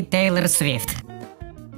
и Тейлор Свифт.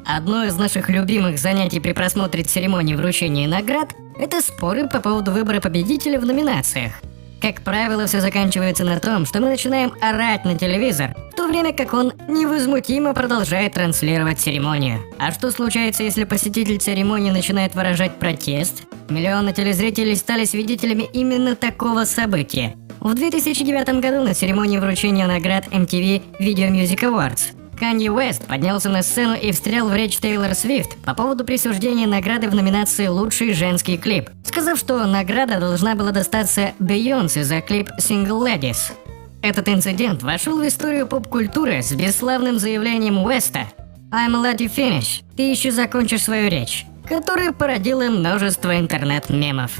Одно из наших любимых занятий при просмотре церемонии вручения наград – это споры по поводу выбора победителя в номинациях. Как правило, все заканчивается на том, что мы начинаем орать на телевизор, в то время как он невозмутимо продолжает транслировать церемонию. А что случается, если посетитель церемонии начинает выражать протест? Миллионы телезрителей стали свидетелями именно такого события. В 2009 году на церемонии вручения наград MTV Video Music Awards Канье Уэст поднялся на сцену и встрял в речь Тейлор Свифт по поводу присуждения награды в номинации «Лучший женский клип», сказав, что награда должна была достаться Бейонсе за клип «Single Ladies». Этот инцидент вошел в историю поп-культуры с бесславным заявлением Уэста «I'm let you finish», «Ты еще закончишь свою речь», которое породило множество интернет-мемов.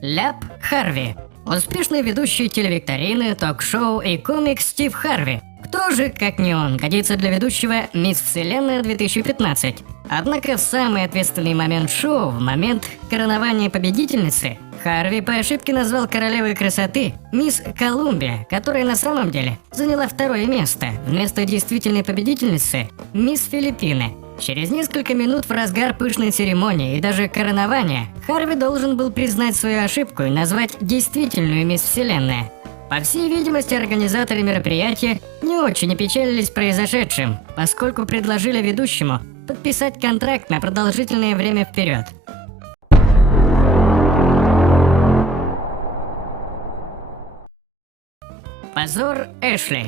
Ляп Харви. Успешный ведущий телевикторины, ток-шоу и комик Стив Харви. Кто же, как не он, годится для ведущего «Мисс Вселенная 2015». Однако в самый ответственный момент шоу, в момент коронования победительницы, Харви по ошибке назвал королевой красоты «Мисс Колумбия», которая на самом деле заняла второе место, вместо действительной победительницы «Мисс Филиппины». Через несколько минут в разгар пышной церемонии и даже коронования Харви должен был признать свою ошибку и назвать действительную «Мисс Вселенная». По всей видимости, организаторы мероприятия не очень опечалились произошедшим, поскольку предложили ведущему подписать контракт на продолжительное время вперед. Позор Эшли.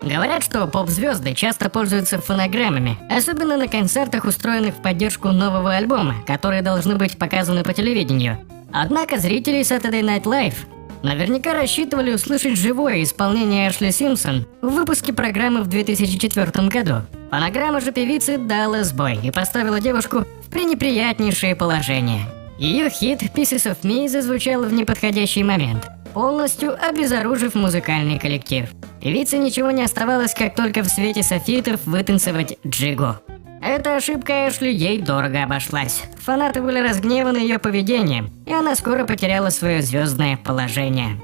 Говорят, что поп-звезды часто пользуются фонограммами, особенно на концертах, устроенных в поддержку нового альбома, которые должны быть показаны по телевидению. Однако зрители Saturday Night Live наверняка рассчитывали услышать живое исполнение Эшли Симпсон в выпуске программы в 2004 году. Фонограмма же певицы дала сбой и поставила девушку в пренеприятнейшее положение. Ее хит «Pieces of Me» зазвучал в неподходящий момент, полностью обезоружив музыкальный коллектив. Певице ничего не оставалось, как только в свете софитов вытанцевать джигу. Эта ошибка Эшли ей дорого обошлась. Фанаты были разгневаны ее поведением, и она скоро потеряла свое звездное положение.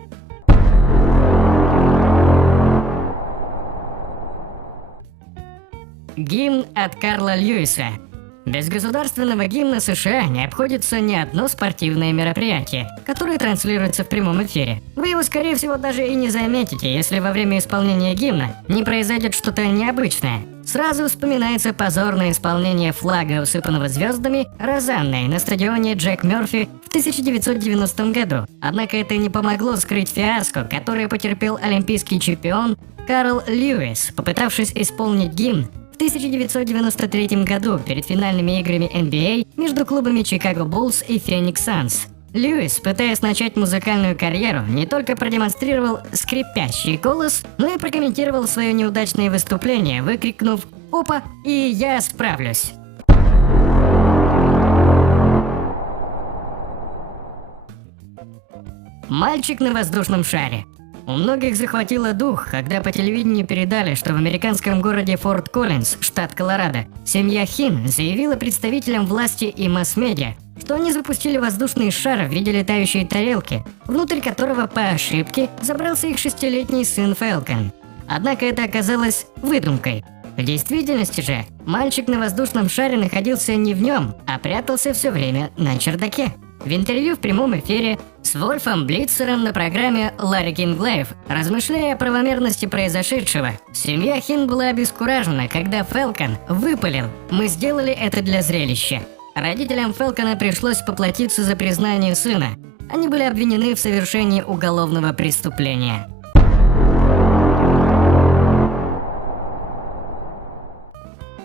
Гимн от Карла Льюиса. Без государственного гимна США не обходится ни одно спортивное мероприятие, которое транслируется в прямом эфире. Вы его, скорее всего, даже и не заметите, если во время исполнения гимна не произойдет что-то необычное. Сразу вспоминается позорное исполнение флага, усыпанного звездами, Розанной на стадионе Джек Мёрфи в 1990 году. Однако это не помогло скрыть фиаско, которое потерпел олимпийский чемпион Карл Льюис, попытавшись исполнить гимн в 1993 году перед финальными играми NBA между клубами Chicago Bulls и Phoenix Suns. Льюис, пытаясь начать музыкальную карьеру, не только продемонстрировал скрипящий голос, но и прокомментировал свое неудачное выступление, выкрикнув «Опа, и я справлюсь!». Мальчик на воздушном шаре. У многих захватило дух, когда по телевидению передали, что в американском городе Форт Коллинз, штат Колорадо, семья Хин заявила представителям власти и масс-медиа, что они запустили воздушный шар в виде летающей тарелки, внутрь которого по ошибке забрался их 6-летний сын Фэлкон. Однако это оказалось выдумкой. В действительности же, мальчик на воздушном шаре находился не в нем, а прятался все время на чердаке. В интервью в прямом эфире с Вольфом Блитцером на программе «Ларри Кинг Лайв», размышляя о правомерности произошедшего, семья Хин была обескуражена, когда Фэлкон выпалил: «Мы сделали это для зрелища». Родителям Фэлкона пришлось поплатиться за признание сына. Они были обвинены в совершении уголовного преступления.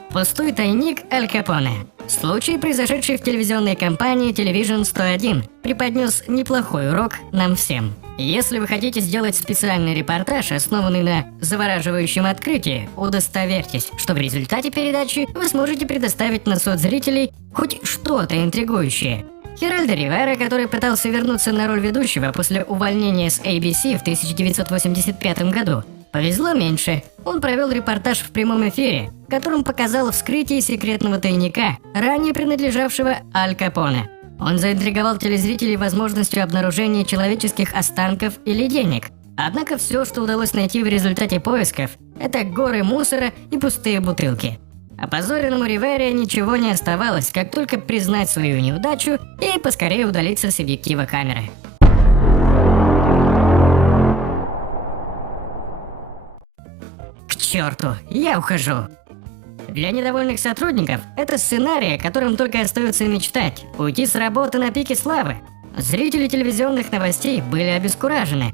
Пустой тайник Аль Капоне. Случай, произошедший в телевизионной компании Television 101, преподнес неплохой урок нам всем. Если вы хотите сделать специальный репортаж, основанный на завораживающем открытии, удостоверьтесь, что в результате передачи вы сможете предоставить на суд зрителей хоть что-то интригующее. Херальдо Ривера, который пытался вернуться на роль ведущего после увольнения с ABC в 1985 году, повезло меньше. Он провел репортаж в прямом эфире, в котором показал вскрытие секретного тайника, ранее принадлежавшего Аль Капоне. Он заинтриговал телезрителей возможностью обнаружения человеческих останков или денег, Однако все, что удалось найти в результате поисков, это горы мусора и пустые бутылки. Опозоренному Ривере ничего не оставалось, как только признать свою неудачу и поскорее удалиться с объектива камеры. К черту, я ухожу. Для недовольных сотрудников это сценарий, о котором только остается мечтать – уйти с работы на пике славы. Зрители телевизионных новостей были обескуражены.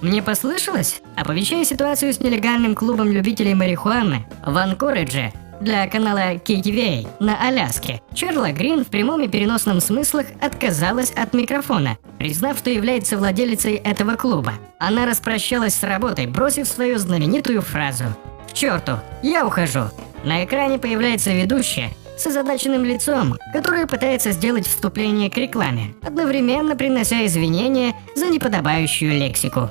Мне послышалось? Оповещая ситуацию с нелегальным клубом любителей марихуаны в Анкоридже для канала KTVA на Аляске, Чарла Грин в прямом и переносном смыслах отказалась от микрофона, признав, что является владелицей этого клуба. Она распрощалась с работой, бросив свою знаменитую фразу «К черту, я ухожу». На экране появляется ведущая с озадаченным лицом, которая пытается сделать вступление к рекламе, одновременно принося извинения за неподобающую лексику.